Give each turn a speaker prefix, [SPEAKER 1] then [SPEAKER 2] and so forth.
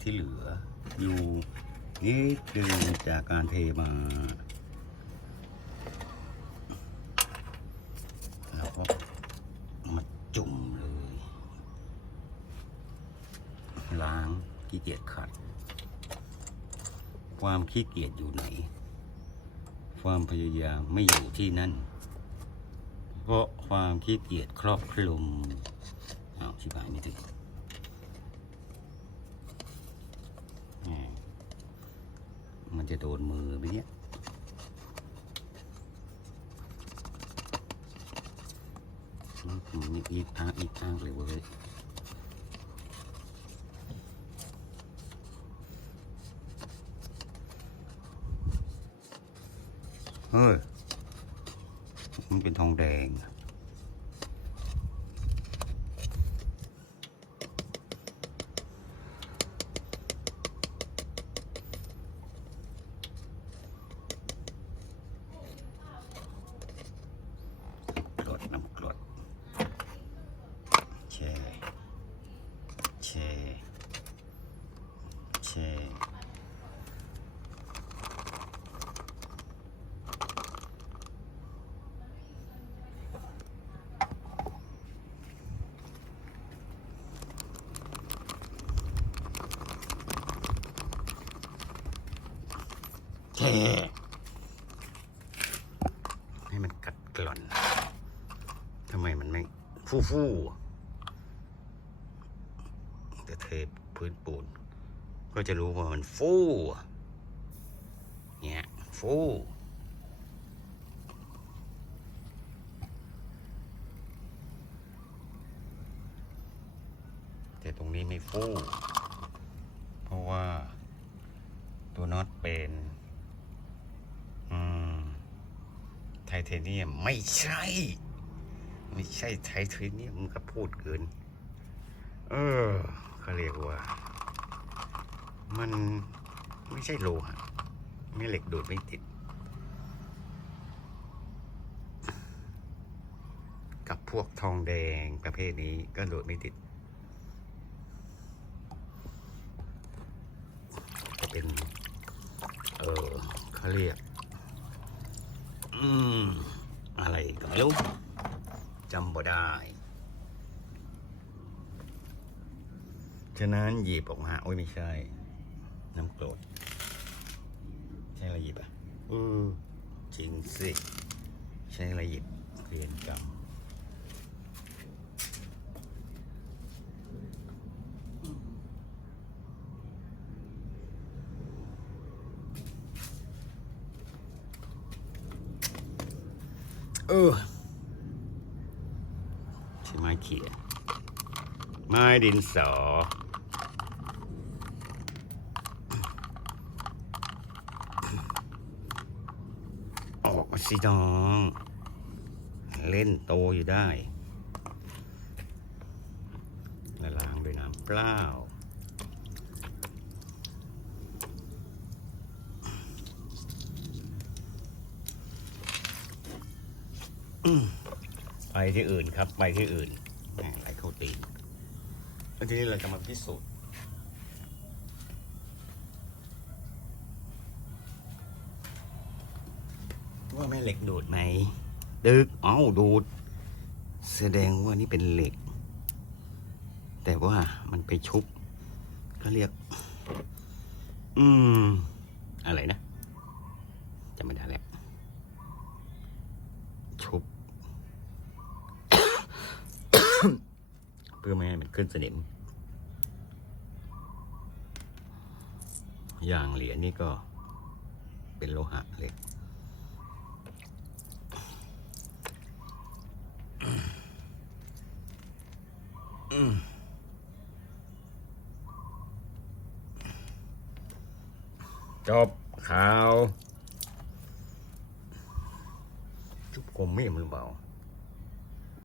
[SPEAKER 1] ที่เหลืออยู่นิดนึงจากการเทมาแล้วก็มาจุ่มเลย ล้างขี้เกียจขัด ความขี้เกียจอยู่ไหน ความพยายามไม่อยู่ที่นั่น เพราะความขี้เกียจครอบคลุมเอาชิบหายไม่ถึงแหมมัน จะโดนมือไหมเนี่ยนี่อีกทางอีกทางเลยเว้ยเฮ้ยมันเป็นทองแดง กรดน้ำกรดแช่แช่แช่ แช่ให้มันกัดกร่อนทำไมมันไม่ฟูฟูแต่เทพื้นปูน ก็จะรู้ว่ามันฟูเนี่ยฟูแต่ตรงนี้ไม่ฟู เพราะว่าตัวน็อตเป็น อืม ไท เทเนียม ไม่ใช่ ไม่ใช่ไทเทเนียมมันก็พูดเกิน เออเขาเรียกว่า มันไม่ใช่โลหะไม่เหล็กดูดไม่ติด กับพวกทองแดงประเภทนี้ก็ดูดไม่ติด จะเป็น เออเขาเรียก อืม อะไรก็ไม่รู้จำบ่ได้ ฉะนั้นหยิบออกมา โอ้ยไม่ใช่ น้ำกรดใช่อะไรหยิบอะเออจริงสิ ใช่อะไรหยิบเรียนกรรม เออใช่ไม้เขียนไม้ดินสอออกมาสิน้อง เล่นโตอยู่ได้ และล้างด้วยน้ำเปล่า ไปที่อื่นครับ ไปที่อื่นไหลเข้าตีนแล้วทีนี้เราจะมาพิสูจน์ว่าแม่เหล็กดูดไหมดึกเอ้าดูด แสดงว่านี่เป็นเหล็ก แต่ว่ามันไปชุบก็เรียก อืม อะไรนะจำไม่ได้แล้ว ชุบ เพื่อไม่ให้มันขึ้นสนิม อย่างเหรียญนี่ก็เป็นโลหะเหล็กจบข่าวจุบกลมไม่มหรือเปล่า